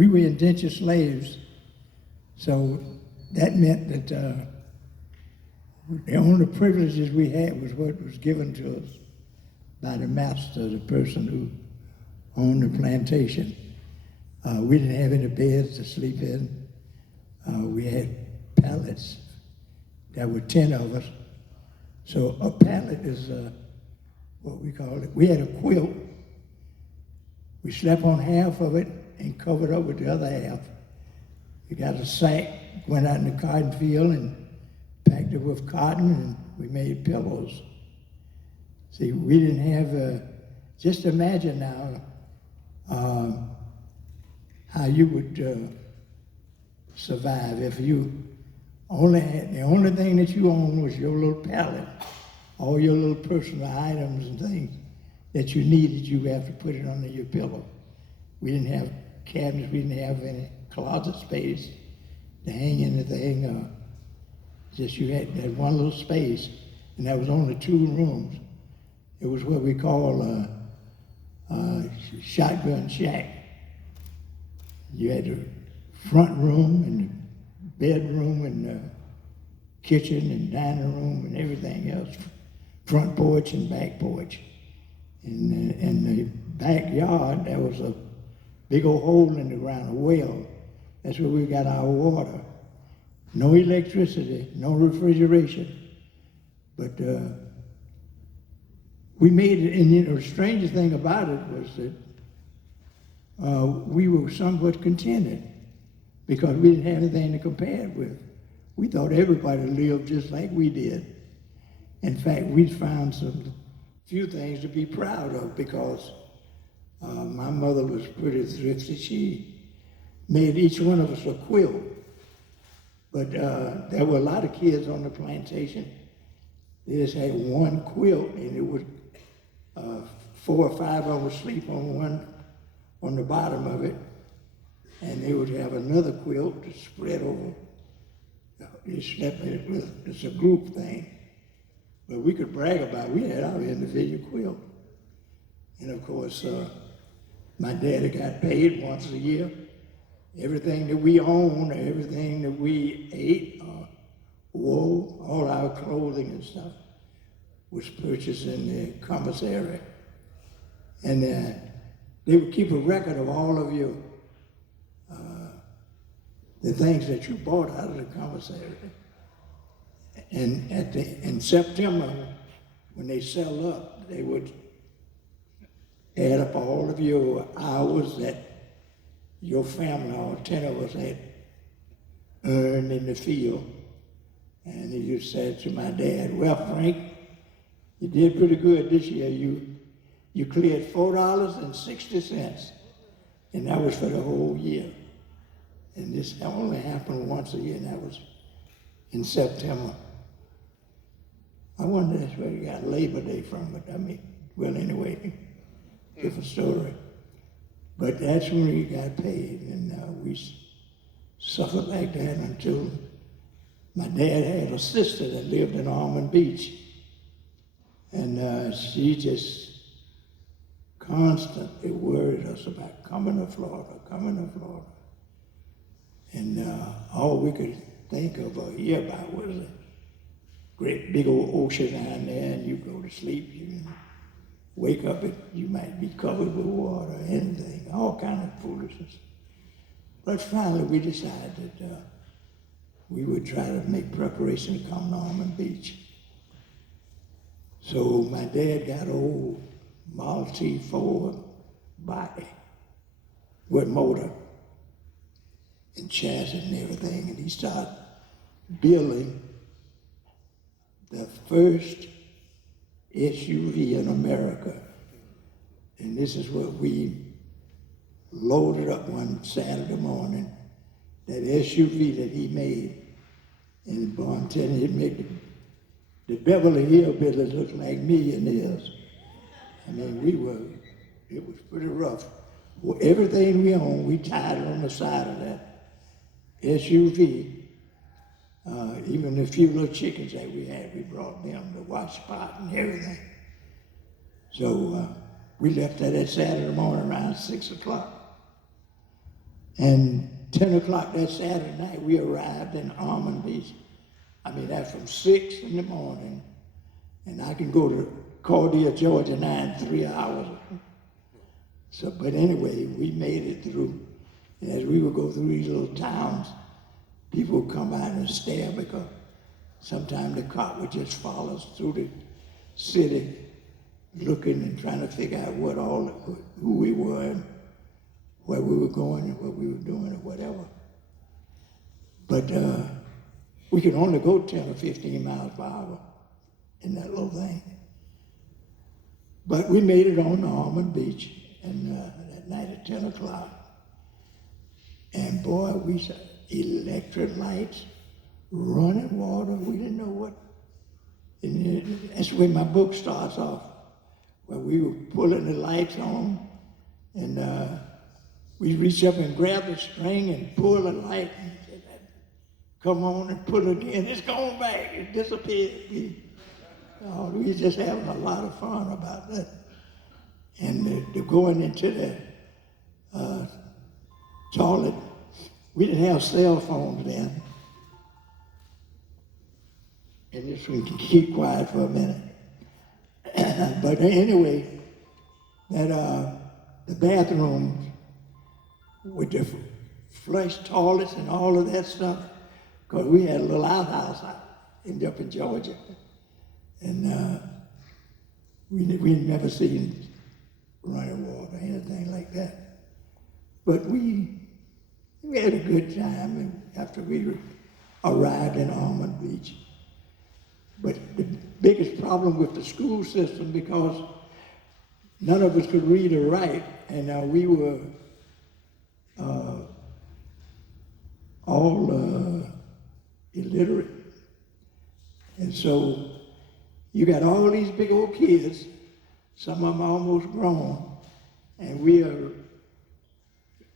we were indentured slaves, so that meant that the only privileges we had was what was given to us by the master, the person who owned the plantation. We didn't have any beds to sleep in. We had pallets. There were 10 of us. So a pallet is what we call it. We had a quilt. We slept on half of it and covered up with the other half. We got a sack, went out in the cotton field and packed it with cotton, and we made pillows. See, we didn't have, just imagine now how you would survive if you only had, the only thing that you owned was your little pallet, all your little personal items and things that you needed, you have to put it under your pillow. We didn't have cabinets, we didn't have any closet space to hang anything. Just you had that one little space, and that was only 2 rooms. It was what we call a shotgun shack. You had the front room and the bedroom and the kitchen and dining room and everything else, front porch and back porch. In the backyard, there was a big old hole in the ground, a well. That's where we got our water. No electricity, no refrigeration. But we made it, and you know, the strangest thing about it was that we were somewhat contented because we didn't have anything to compare it with. We thought everybody lived just like we did. In fact, we found some few things to be proud of because my mother was pretty thrifty. She made each one of us a quilt. But there were a lot of kids on the plantation. They just had one quilt, and it would 4 or 5 of them would sleep on one on the bottom of it, and they would have another quilt to spread over. They slept in it with, it's a group thing. But we could brag about it. We had our individual quilt. And of course, my daddy got paid once a year. Everything that we owned, everything that we ate, wore, all our clothing and stuff was purchased in the commissary. And they would keep a record of all of your, the things that you bought out of the commissary. And in September, when they sell up, they would add up all of your hours that your family, all 10 of us, had earned in the field. And you said to my dad, well, Frank, you did pretty good this year. You cleared $4.60, and that was for the whole year. And this only happened once a year, and that was in September. I wonder that's where we got Labor Day from, but I mean, well, anyway, different story. But that's when we got paid, and we suffered like that until my dad had a sister that lived in Almond Beach, and she just constantly worried us about coming to Florida. And all we could think of or hear about was a great big old ocean down there, and you go to sleep, you wake up, you might be covered with water, anything, all kind of foolishness. But finally we decided that we would try to make preparation to come to Almond Beach. So my dad got an old Model T Ford body with motor and chassis and everything, and he started building the first SUV in America. And this is what we loaded up one Saturday morning, that SUV that he made in Bonton. It made the Beverly Hillbillies look like millionaires. I mean, it was pretty rough. Well, everything we owned, we tied it on the side of that SUV. Even the few little chickens that we had, we brought them, the wash pot and everything. So we left that Saturday morning around 6 o'clock. And 10 o'clock that Saturday night, we arrived in Almond Beach. I mean, that's from 6 in the morning, and I can go to Cordia, Georgia now in 3 hours. So, but anyway, we made it through. And as we would go through these little towns, people would come out and stare because sometimes the cop would just follow us through the city, looking and trying to figure out who we were and where we were going and what we were doing or whatever. But we could only go 10 or 15 miles per hour in that little thing. But we made it on Almond Beach and that night at 10 o'clock. And boy, we saw electric lights, running water. We didn't know what. And that's where my book starts off, where we were pulling the lights on, and we reach up and grab the string and pull the light, and said, come on and pull it in. It's going back. It disappeared. We just having a lot of fun about that. And going into the toilet, we didn't have cell phones then. And just we can keep quiet for a minute. But anyway, that the bathrooms with the flush toilets and all of that stuff, because we had a little outhouse up in Georgia, and we never seen running water or anything like that. But we had a good time after we arrived in Almond Beach. But the biggest problem with the school system, because none of us could read or write, and we were all illiterate. And so you got all these big old kids, some of them almost grown, and we are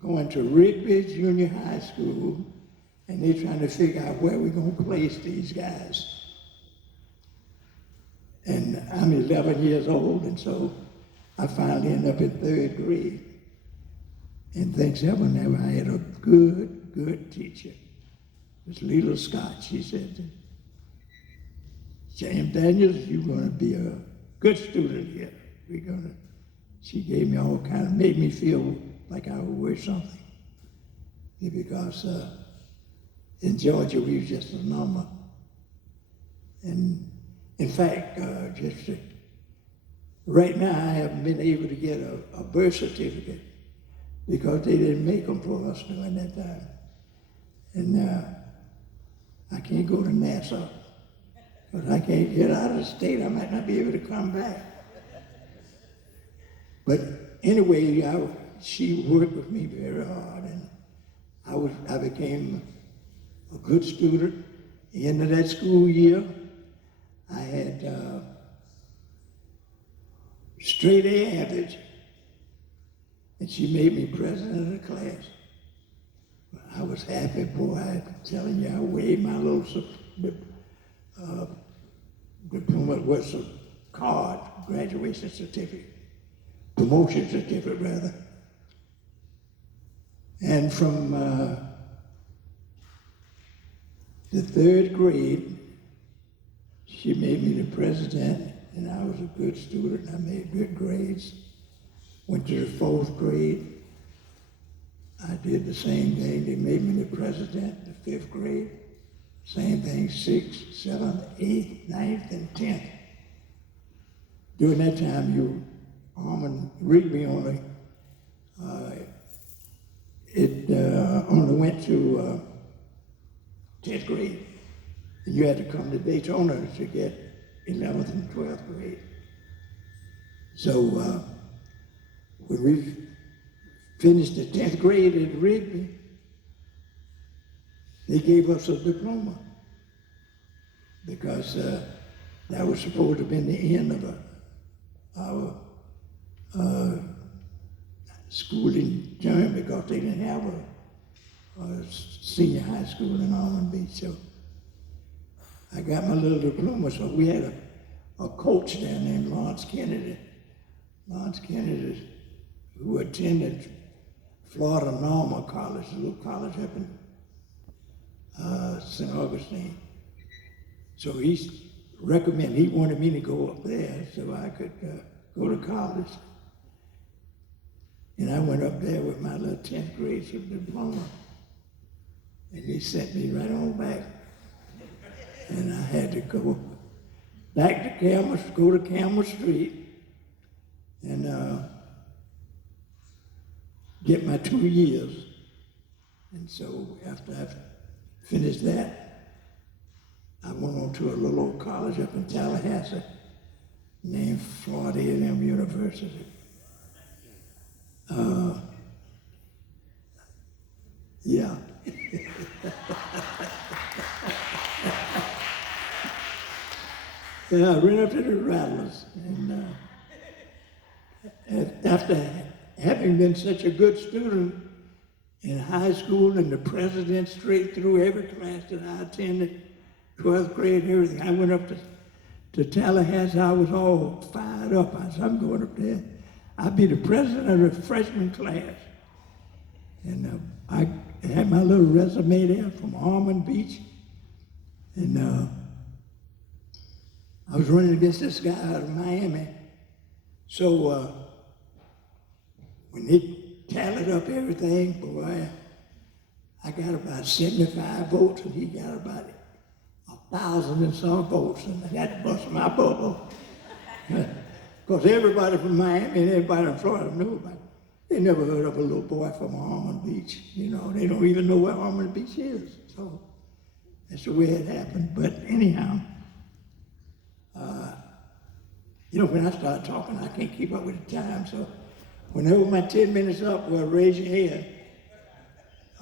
going to Rigby Junior High School, and they're trying to figure out where we're going to place these guys. And I'm 11 years old, and so I finally end up in 3rd grade. And thanks heaven, I had a good teacher. Miss Leela Scott. She said, James Daniels, you're going to be a good student here. She gave me all kind of, made me feel like I was worth something. Because in Georgia, we were just a number. And in fact, right now, I haven't been able to get a birth certificate because they didn't make them for us during that time. And I can't go to Nassau because I can't get out of the state. I might not be able to come back. But anyway, she worked with me very hard, and I became a good student. At the end of that school year, I had straight A average, and she made me president of the class. I was happy, boy. I'm telling you, I waved my little diploma, was a card, graduation certificate, promotion certificate rather. And from the 3rd grade, she made me the president, and I was a good student. I made good grades. Went to the 4th grade. I did the same thing. They made me the president, the 5th grade. Same thing, 6th, 7th, 8th, 9th, and 10th. During that time, Almond Rigby only went to 10th grade. And you had to come to Daytona to get 11th and 12th grade. So when we finished the 10th grade at Rigby, they gave us a diploma because that was supposed to have been the end of our schooling term because they didn't have a senior high school in Almond Beach. So I got my little diploma. So we had a coach there named Lawrence Kennedy. Lawrence Kennedy, who attended Florida Normal College, a little college up in St. Augustine. So he wanted me to go up there so I could go to college. And I went up there with my little 10th grade diploma. And he sent me right on back. And I had to go back to Campbell Street and get my 2 years. And so after I finished that, I went on to a little old college up in Tallahassee named Florida A&M University. Yeah. Yeah, I ran up to the Rattlers, and after having been such a good student in high school and the president straight through every class that I attended, 12th grade, everything, I went up to Tallahassee. I was all fired up. I said, I'm going up there. I'd be the president of the freshman class. And I had my little resume there from Almond Beach. And I was running against this guy out of Miami. So when they tallied up everything, boy, I got about 75 votes, and he got about 1,000 and some votes, and I had to bust my bubble. Because everybody from Miami and everybody in Florida knew about it. They never heard of a little boy from Almond Beach. You know, they don't even know where Almond Beach is. So that's the way it happened. But anyhow, you know, when I start talking, I can't keep up with the time. So whenever my 10 minutes up, well, raise your hand.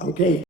Okay.